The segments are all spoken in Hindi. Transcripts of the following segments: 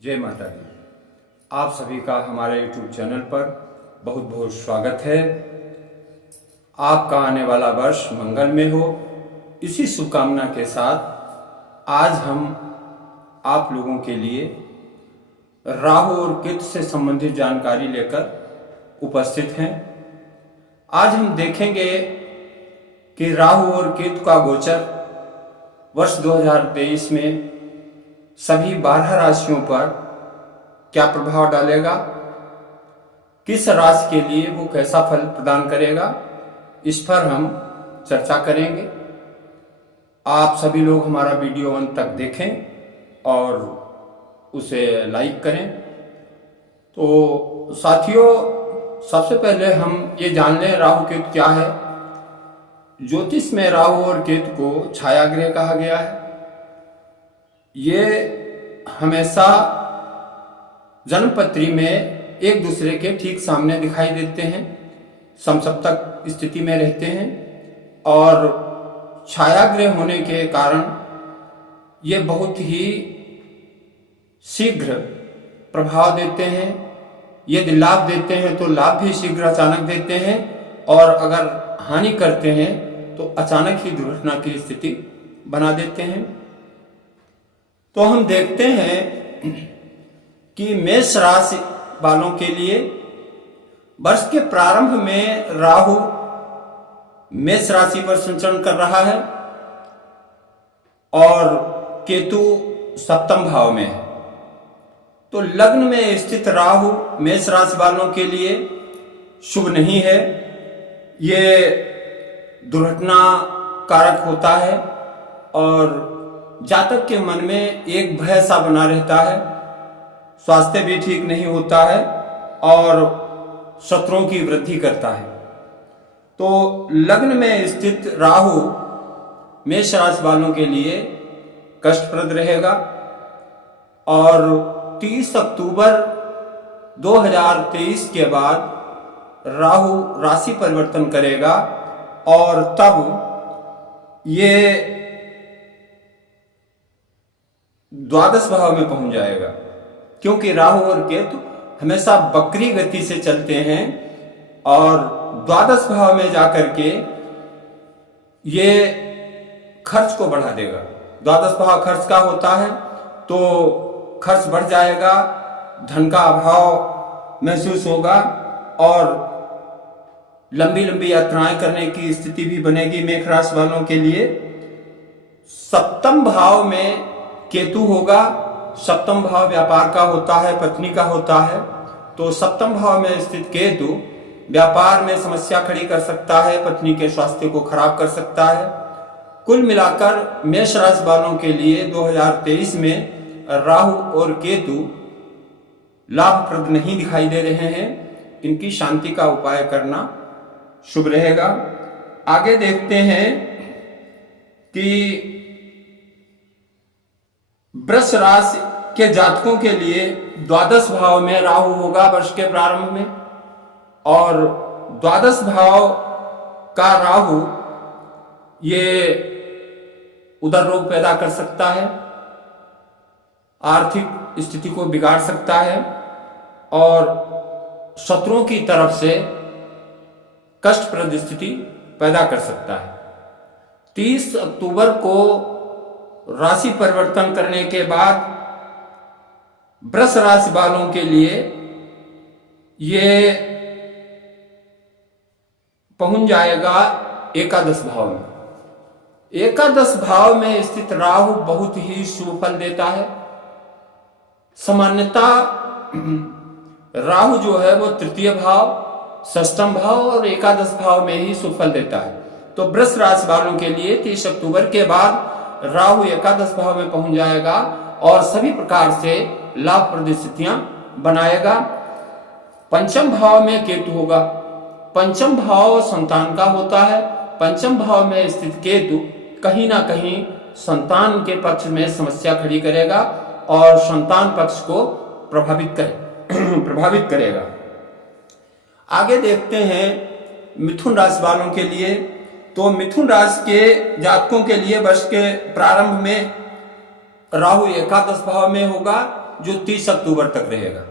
जय माता दी। आप सभी का हमारे YouTube चैनल पर बहुत बहुत स्वागत है। आपका आने वाला वर्ष मंगल में हो, इसी शुभकामना के साथ आज हम आप लोगों के लिए राहु और केतु से संबंधित जानकारी लेकर उपस्थित हैं। आज हम देखेंगे कि राहु और केतु का गोचर वर्ष 2023 में सभी 12 राशियों पर क्या प्रभाव डालेगा, किस राशि के लिए वो कैसा फल प्रदान करेगा, इस पर हम चर्चा करेंगे। आप सभी लोग हमारा वीडियो अंत तक देखें और उसे लाइक करें। तो साथियों, सबसे पहले हम ये जान लें राहु केतु क्या है। ज्योतिष में राहु और केतु को छाया ग्रह कहा गया है। ये हमेशा जन्मपत्री में एक दूसरे के ठीक सामने दिखाई देते हैं, समसप्तक स्थिति में रहते हैं और छाया ग्रह होने के कारण ये बहुत ही शीघ्र प्रभाव देते हैं। यदि लाभ देते हैं तो लाभ भी शीघ्र अचानक देते हैं और अगर हानि करते हैं तो अचानक ही दुर्घटना की स्थिति बना देते हैं। तो हम देखते हैं कि मेष राशि वालों के लिए वर्ष के प्रारंभ में राहु मेष राशि पर संचरण कर रहा है और केतु सप्तम भाव में है। तो लग्न में स्थित राहु मेष राशि वालों के लिए शुभ नहीं है। ये दुर्घटना कारक होता है और जातक के मन में एक भय सा बना रहता है, स्वास्थ्य भी ठीक नहीं होता है और शत्रुओं की वृद्धि करता है। तो लग्न में स्थित राहु मेष राशि वालों के लिए कष्टप्रद रहेगा और 30 अक्टूबर 2023 के बाद राहु राशि परिवर्तन करेगा और तब ये द्वादश भाव में पहुंच जाएगा, क्योंकि राहु और केतु हमेशा वक्री गति से चलते हैं और द्वादश भाव में जाकर के ये खर्च को बढ़ा देगा। द्वादश भाव खर्च का होता है, तो खर्च बढ़ जाएगा, धन का अभाव महसूस होगा और लंबी लंबी यात्राएं करने की स्थिति भी बनेगी मेष राशि वालों के लिए। सप्तम भाव में केतु होगा। सप्तम भाव व्यापार का होता है, पत्नी का होता है। तो सप्तम भाव में स्थित केतु व्यापार में समस्या खड़ी कर सकता है, पत्नी के स्वास्थ्य को खराब कर सकता है। कुल मिलाकर मेष राशि वालों के लिए 2023 में राहु और केतु लाभप्रद नहीं दिखाई दे रहे हैं। इनकी शांति का उपाय करना शुभ रहेगा। आगे देखते हैं कि वृष राशि के जातकों के लिए द्वादश भाव में राहु होगा वर्ष के प्रारंभ में और द्वादश भाव का राहु ये उदर रोग पैदा कर सकता है, आर्थिक स्थिति को बिगाड़ सकता है और शत्रुओं की तरफ से कष्टप्रद स्थिति पैदा कर सकता है। 30 अक्टूबर को राशि परिवर्तन करने के बाद वृष राशि वालों के लिए ये पहुंच जाएगा एकादश भाव में। एकादश भाव में स्थित राहु बहुत ही शुभ फल देता है। सामान्यता राहु जो है वो तृतीय भाव, षष्ठम भाव और एकादश भाव में ही शुभ फल देता है। तो वृष राशि वालों के लिए 30 अक्टूबर के बाद राहु एकादश भाव में पहुंच जाएगा और सभी प्रकार से लाभप्रद स्थितियां बनाएगा। पंचम भाव में केतु होगा। पंचम भाव संतान का होता है। पंचम भाव में स्थित केतु कहीं ना कहीं संतान के पक्ष में समस्या खड़ी करेगा और संतान पक्ष को प्रभावित करेगा। आगे देखते हैं मिथुन राशि वालों के लिए। तो मिथुन राशि के जातकों के लिए वर्ष के प्रारंभ में राहु एकादश भाव में होगा जो 30 अक्टूबर तक रहेगा।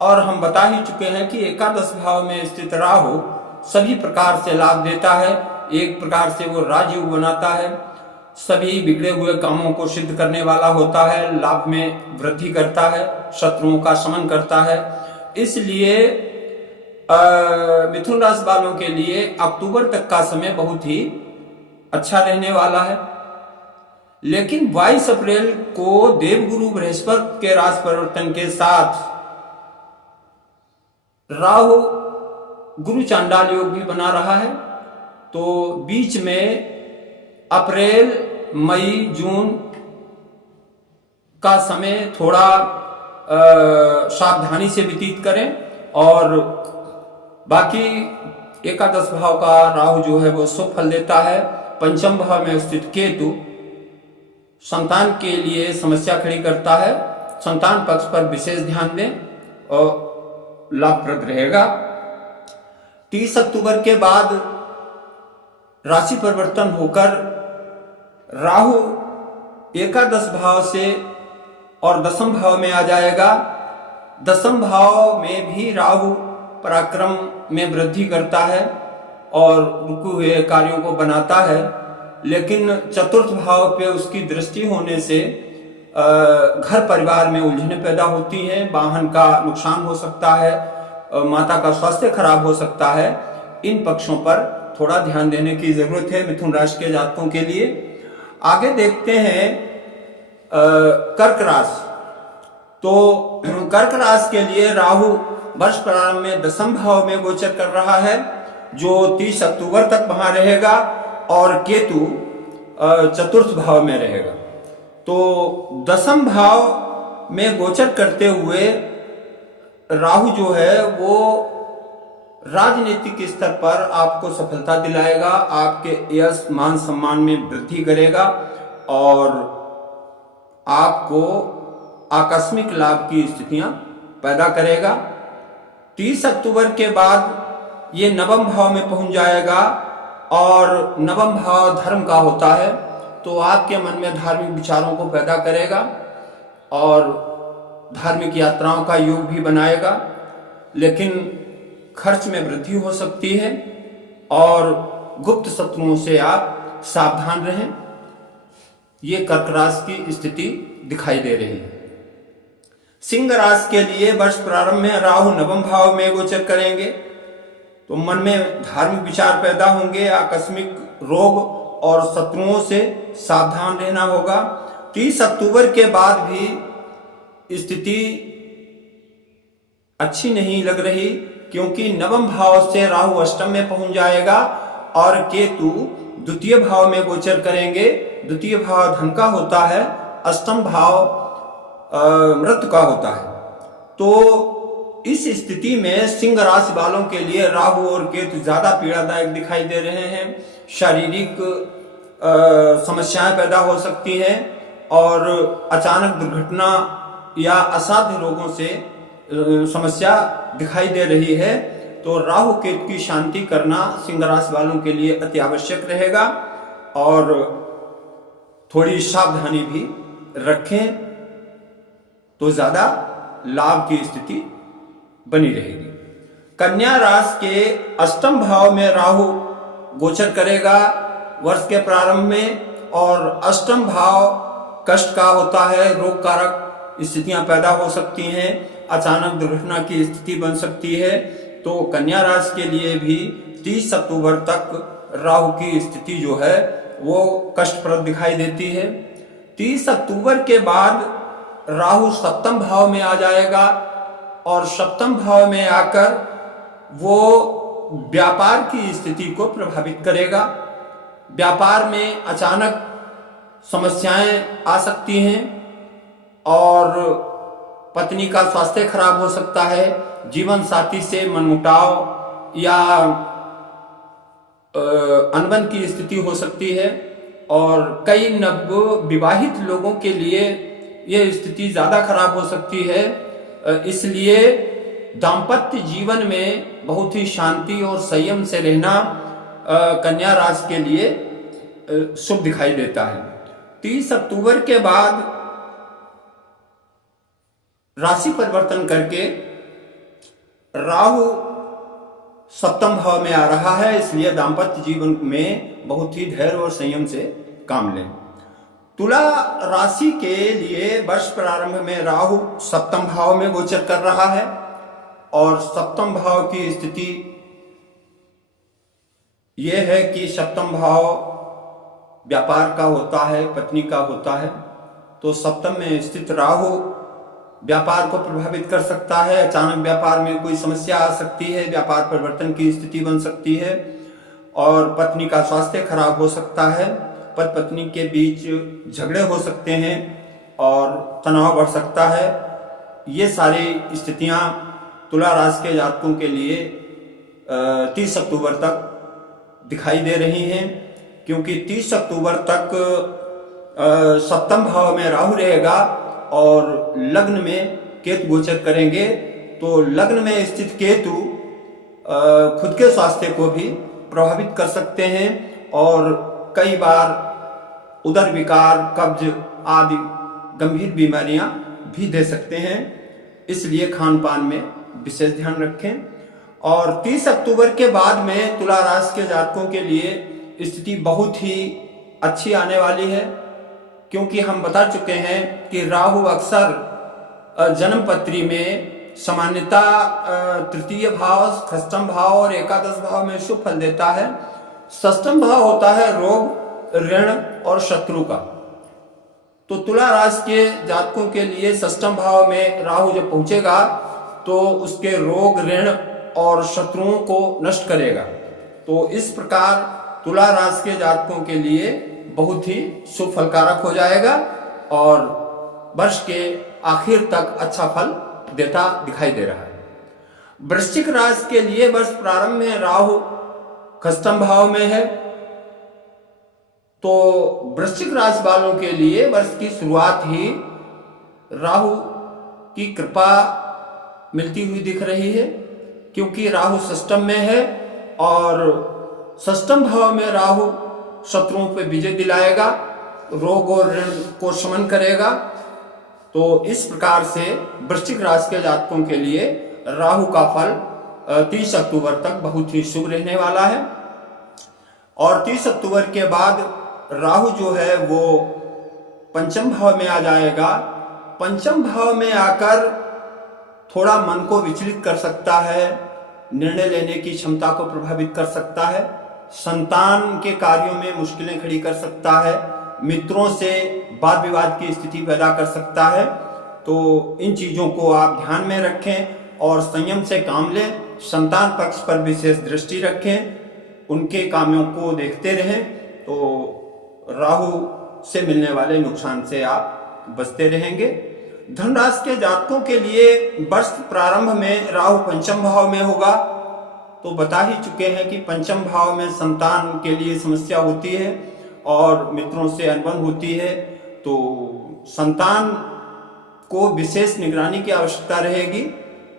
और हम बता ही चुके हैं कि एकादश भाव में स्थित राहु सभी प्रकार से लाभ देता है। एक प्रकार से वो राजयोग बनाता है, सभी बिगड़े हुए कामों को सिद्ध करने वाला होता है, लाभ में वृद्धि करता है, शत्रुओं का शमन करता है। इसलिए मिथुन राशि वालों के लिए अक्टूबर तक का समय बहुत ही अच्छा रहने वाला है। लेकिन 22 अप्रैल को देवगुरु बृहस्पति के राशि परिवर्तन के साथ राहु गुरु चांडाल योग भी बना रहा है, तो बीच में अप्रैल मई जून का समय थोड़ा सावधानी से व्यतीत करें। और बाकी एकादश भाव का राहु जो है वो शुभ फल देता है। पंचम भाव में स्थित केतु संतान के लिए समस्या खड़ी करता है। संतान पक्ष पर विशेष ध्यान दें और लाभप्रद रहेगा। 30 अक्टूबर के बाद राशि परिवर्तन होकर राहु एकादश भाव से और दसम भाव में आ जाएगा। दसम भाव में भी राहु पराक्रम में वृद्धि करता है और रुके हुए कार्यों को बनाता है, लेकिन चतुर्थ भाव पे उसकी दृष्टि होने से घर परिवार में उलझने पैदा होती हैं, वाहन का नुकसान हो सकता है, माता का स्वास्थ्य खराब हो सकता है। इन पक्षों पर थोड़ा ध्यान देने की जरूरत है मिथुन राशि के जातकों के लिए। आगे देखते हैं कर्क राशि। तो कर्क राशि के लिए राहु वर्ष प्रारंभ में दसम भाव में गोचर कर रहा है, जो 30 अक्टूबर तक वहां रहेगा, और केतु चतुर्थ भाव में रहेगा। तो दसम भाव में गोचर करते हुए राहु जो है वो राजनीतिक स्तर पर आपको सफलता दिलाएगा, आपके यश मान सम्मान में वृद्धि करेगा और आपको आकस्मिक लाभ की स्थितियां पैदा करेगा। 30 अक्टूबर के बाद ये नवम भाव में पहुंच जाएगा और नवम भाव धर्म का होता है, तो आपके मन में धार्मिक विचारों को पैदा करेगा और धार्मिक यात्राओं का योग भी बनाएगा। लेकिन खर्च में वृद्धि हो सकती है और गुप्त शत्रुओं से आप सावधान रहें। ये कर्क राशि की स्थिति दिखाई दे रही है। सिंह राशि के लिए वर्ष प्रारंभ में राहु नवम भाव में गोचर करेंगे, तो मन में धार्मिक विचार पैदा होंगे, आकस्मिक रोग और शत्रुओं से सावधान रहना होगा। 30 अक्टूबर के बाद भी स्थिति अच्छी नहीं लग रही, क्योंकि नवम भाव से राहु अष्टम में पहुंच जाएगा और केतु द्वितीय भाव में गोचर करेंगे। द्वितीय भाव धन का होता है, अष्टम भाव मृत्यु का होता है। तो इस स्थिति में सिंह राशि वालों के लिए राहु और केतु ज्यादा पीड़ादायक दिखाई दे रहे हैं। शारीरिक समस्याएं पैदा हो सकती हैं और अचानक दुर्घटना या असाध्य रोगों से समस्या दिखाई दे रही है। तो राहु केतु की शांति करना सिंह राशि वालों के लिए अति आवश्यक रहेगा और थोड़ी सावधानी भी रखें तो ज्यादा लाभ की स्थिति बनी रहेगी। कन्या राशि के अष्टम भाव में राहु गोचर करेगा वर्ष के प्रारंभ में, और अष्टम भाव कष्ट का होता है, रोग कारक स्थितियां पैदा हो सकती हैं, अचानक दुर्घटना की स्थिति बन सकती है। तो कन्या राशि के लिए भी 30 अक्टूबर तक राहु की स्थिति जो है वो कष्टप्रद दिखाई देती है। 30 अक्टूबर के बाद राहु सप्तम भाव में आ जाएगा और सप्तम भाव में आकर वो व्यापार की स्थिति को प्रभावित करेगा। व्यापार में अचानक समस्याएं आ सकती हैं और पत्नी का स्वास्थ्य खराब हो सकता है, जीवन साथी से मनमुटाव या अनबन की स्थिति हो सकती है और कई नव विवाहित लोगों के लिए यह स्थिति ज्यादा खराब हो सकती है। इसलिए दाम्पत्य जीवन में बहुत ही शांति और संयम से रहना कन्या राशि के लिए शुभ दिखाई देता है। 30 अक्टूबर के बाद राशि परिवर्तन करके राहु सप्तम भाव में आ रहा है, इसलिए दाम्पत्य जीवन में बहुत ही धैर्य और संयम से काम लें। तुला राशि के लिए वर्ष प्रारंभ में राहु सप्तम भाव में गोचर कर रहा है और सप्तम भाव की स्थिति यह है कि सप्तम भाव व्यापार का होता है, पत्नी का होता है। तो सप्तम में स्थित राहु व्यापार को प्रभावित कर सकता है। अचानक व्यापार में कोई समस्या आ सकती है, व्यापार परिवर्तन की स्थिति बन सकती है और पत्नी का स्वास्थ्य खराब हो सकता है, पति पत्नी के बीच झगड़े हो सकते हैं और तनाव बढ़ सकता है। ये सारी स्थितियां तुला राशि के जातकों के लिए 30 अक्टूबर तक दिखाई दे रही हैं, क्योंकि 30 अक्टूबर तक सप्तम भाव में राहु रहेगा और लग्न में केतु गोचर करेंगे। तो लग्न में स्थित केतु खुद के स्वास्थ्य को भी प्रभावित कर सकते हैं और कई बार उदर विकार, कब्ज आदि गंभीर बीमारियां भी दे सकते हैं। इसलिए खान पान में विशेष ध्यान रखें। और 30 अक्टूबर के बाद में तुला राशि के जातकों के लिए स्थिति बहुत ही अच्छी आने वाली है, क्योंकि हम बता चुके हैं कि राहु अक्सर जन्म पत्री में सामान्यता तृतीय भाव, षष्ठम भाव और एकादश भाव में शुभ फल देता है। षष्ठम भाव होता है रोग, ऋण और शत्रु का। तो तुला राशि के जातकों के लिए षष्ठम भाव में राहु जब पहुंचेगा तो उसके रोग, ऋण और शत्रुओं को नष्ट करेगा। तो इस प्रकार तुला राशि के जातकों के लिए बहुत ही शुभ फलकारक हो जाएगा और वर्ष के आखिर तक अच्छा फल देता दिखाई दे रहा है। वृश्चिक राशि के लिए वर्ष प्रारंभ में राहु षष्ठम भाव में है। तो वृश्चिक राशि वालों के लिए वर्ष की शुरुआत ही राहु की कृपा मिलती हुई दिख रही है, क्योंकि राहु षष्ठम में है और षष्ठम भाव में राहु शत्रुओं पर विजय दिलाएगा, रोग और ऋण को शमन करेगा। तो इस प्रकार से वृश्चिक राशि के जातकों के लिए राहु का फल 30 अक्टूबर तक बहुत ही शुभ रहने वाला है। और 30 अक्टूबर के बाद राहु जो है वो पंचम भाव में आ जाएगा। पंचम भाव में आकर थोड़ा मन को विचलित कर सकता है, निर्णय लेने की क्षमता को प्रभावित कर सकता है, संतान के कार्यों में मुश्किलें खड़ी कर सकता है, मित्रों से वाद विवाद की स्थिति पैदा कर सकता है। तो इन चीजों को आप ध्यान में रखें और संयम से काम लें। संतान पक्ष पर विशेष दृष्टि रखें, उनके कामों को देखते रहें, तो राहु से मिलने वाले नुकसान से आप बचते रहेंगे। धनराशि के जातकों के लिए वर्ष प्रारंभ में राहु पंचम भाव में होगा। तो बता ही चुके हैं कि पंचम भाव में संतान के लिए समस्या होती है और मित्रों से अनबन होती है। तो संतान को विशेष निगरानी की आवश्यकता रहेगी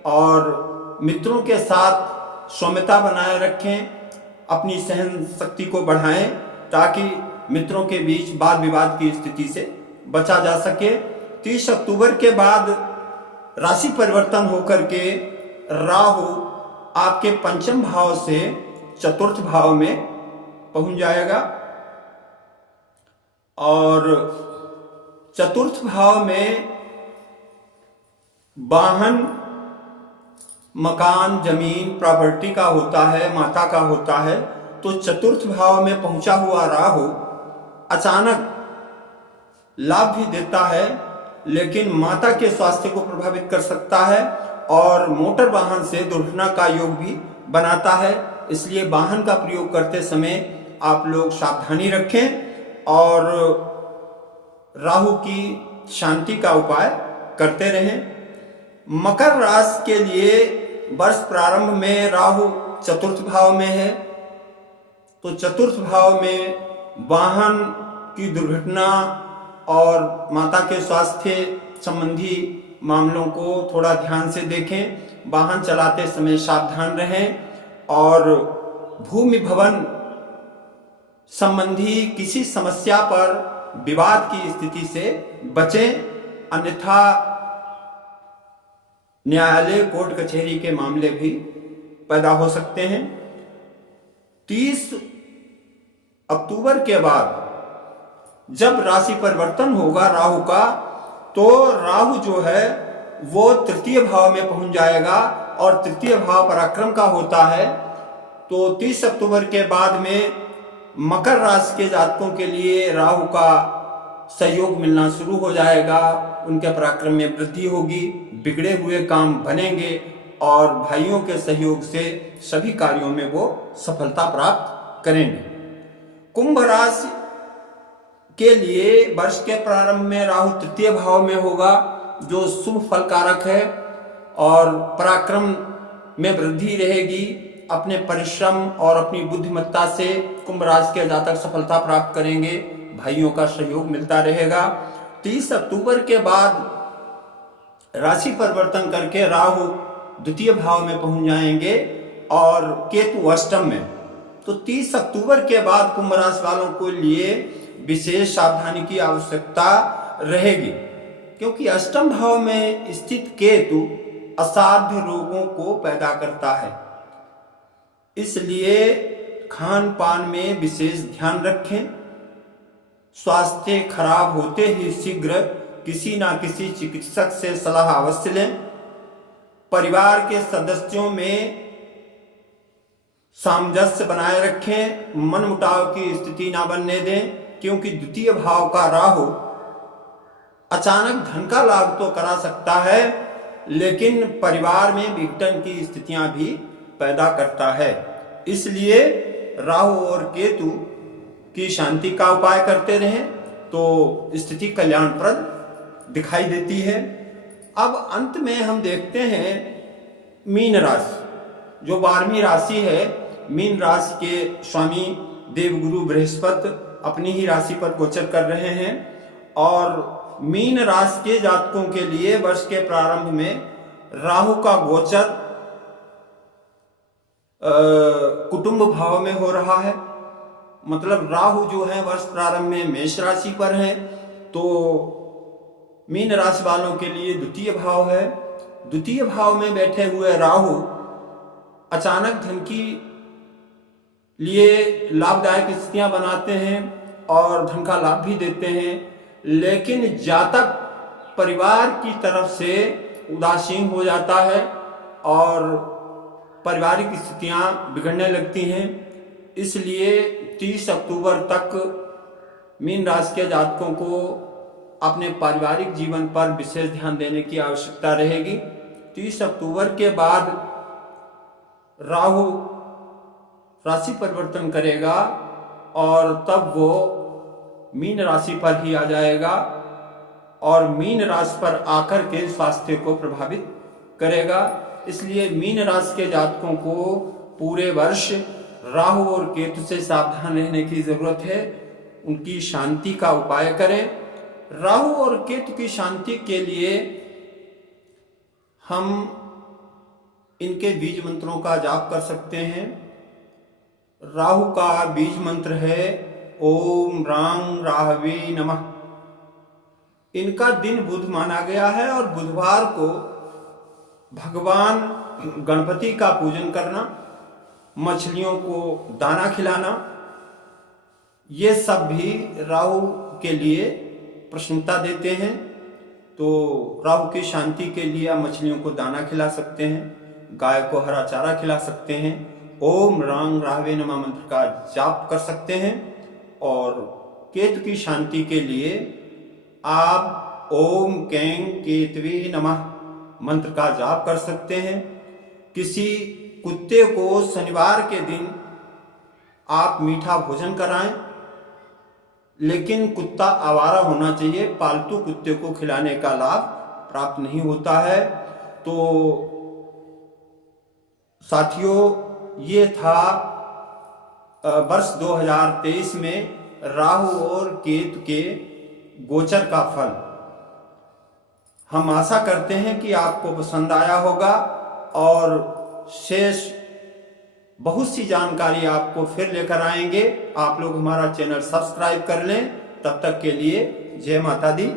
और मित्रों के साथ सौम्यता बनाए रखें, अपनी सहन शक्ति को बढ़ाएं ताकि मित्रों के बीच वाद विवाद की स्थिति से बचा जा सके। 30 अक्टूबर के बाद राशि परिवर्तन होकर के राहु आपके पंचम भाव से चतुर्थ भाव में पहुंच जाएगा और चतुर्थ भाव में वाहन, मकान, जमीन, प्रॉपर्टी का होता है, माता का होता है। तो चतुर्थ भाव में पहुंचा हुआ राहु अचानक लाभ भी देता है, लेकिन माता के स्वास्थ्य को प्रभावित कर सकता है और मोटर वाहन से दुर्घटना का योग भी बनाता है। इसलिए वाहन का प्रयोग करते समय आप लोग सावधानी रखें और राहु की शांति का उपाय करते रहें। मकर राशि के लिए वर्ष प्रारंभ में राहु चतुर्थ भाव में है। तो चतुर्थ भाव में वाहन की दुर्घटना और माता के स्वास्थ्य संबंधी मामलों को थोड़ा ध्यान से देखें। वाहन चलाते समय सावधान रहें और भूमि भवन संबंधी किसी समस्या पर विवाद की स्थिति से बचें, अन्यथा न्यायालय कोर्ट कचहरी के मामले भी पैदा हो सकते हैं। 30 अक्टूबर के बाद जब राशि परिवर्तन होगा राहु का, तो राहु जो है वो तृतीय भाव में पहुंच जाएगा और तृतीय भाव पराक्रम का होता है। तो 30 अक्टूबर के बाद में मकर राशि के जातकों के लिए राहु का सहयोग मिलना शुरू हो जाएगा, उनके पराक्रम में वृद्धि होगी, बिगड़े हुए काम बनेंगे और भाइयों के सहयोग से सभी कार्यों में वो सफलता प्राप्त करेंगे। कुंभ राशि के लिए वर्ष के प्रारंभ में राहु तृतीय भाव में होगा, जो शुभ फल कारक है और पराक्रम में वृद्धि रहेगी। अपने परिश्रम और अपनी बुद्धिमत्ता से कुंभ राशि के जातक सफलता प्राप्त करेंगे, भाइयों का सहयोग मिलता रहेगा। 30 अक्टूबर के बाद राशि परिवर्तन करके राहु द्वितीय भाव में पहुंच जाएंगे और केतु अष्टम में। तो 30 अक्टूबर के बाद कुंभ राशि वालों को लिए विशेष सावधानी की आवश्यकता रहेगी, क्योंकि अष्टम भाव में स्थित केतु असाध्य रोगों को पैदा करता है। इसलिए खान पान में विशेष ध्यान रखें। स्वास्थ्य खराब होते ही शीघ्र किसी ना किसी चिकित्सक से सलाह अवश्य लें। परिवार के सदस्यों में सामंजस्य बनाए रखें, मनमुटाव की स्थिति ना बनने दें, क्योंकि द्वितीय भाव का राहु अचानक धन का लाभ तो करा सकता है, लेकिन परिवार में विघटन की स्थितियां भी पैदा करता है। इसलिए राहु और केतु की शांति का उपाय करते रहें तो स्थिति कल्याणप्रद दिखाई देती है। अब अंत में हम देखते हैं मीन राशि, जो 12वीं राशि है। मीन राशि के स्वामी देवगुरु बृहस्पति अपनी ही राशि पर गोचर कर रहे हैं और मीन राशि के जातकों के लिए वर्ष के प्रारंभ में राहु का गोचर कुटुंब भाव में हो रहा है। मतलब राहु जो है वर्ष प्रारंभ में मेष राशि पर है, तो मीन राशि वालों के लिए द्वितीय भाव है। द्वितीय भाव में बैठे हुए राहु अचानक धन की लिए लाभदायक स्थितियां बनाते हैं और धन का लाभ भी देते हैं, लेकिन जातक परिवार की तरफ से उदासीन हो जाता है और पारिवारिक स्थितियां बिगड़ने लगती हैं। इसलिए 30 अक्टूबर तक मीन राशि के जातकों को अपने पारिवारिक जीवन पर विशेष ध्यान देने की आवश्यकता रहेगी। 30 अक्टूबर के बाद राहु राशि परिवर्तन करेगा और तब वो मीन राशि पर ही आ जाएगा और मीन राशि पर आकर के स्वास्थ्य को प्रभावित करेगा। इसलिए मीन राशि के जातकों को पूरे वर्ष राहु और केतु से सावधान रहने की जरूरत है। उनकी शांति का उपाय करें। राहु और केतु की शांति के लिए हम इनके बीज मंत्रों का जाप कर सकते हैं। राहु का बीज मंत्र है ओम रांग राहवे नमः। इनका दिन बुध माना गया है और बुधवार को भगवान गणपति का पूजन करना, मछलियों को दाना खिलाना, ये सब भी राहु के लिए प्रसन्नता देते हैं। तो राहु की शांति के लिए आप मछलियों को दाना खिला सकते हैं, गाय को हरा चारा खिला सकते हैं, ओम रांग राहवे नमः मंत्र का जाप कर सकते हैं। और केतु की शांति के लिए आप ओम कैंग केतवे नमः मंत्र का जाप कर सकते हैं। किसी कुत्ते को शनिवार के दिन आप मीठा भोजन कराएं, लेकिन कुत्ता आवारा होना चाहिए, पालतू कुत्ते को खिलाने का लाभ प्राप्त नहीं होता है। तो साथियों, ये था वर्ष 2023 में राहु और केतु के गोचर का फल। हम आशा करते हैं कि आपको पसंद आया होगा और शेष बहुत सी जानकारी आपको फिर लेकर आएंगे। आप लोग हमारा चैनल सब्सक्राइब कर लें। तब तक के लिए जय माता दी।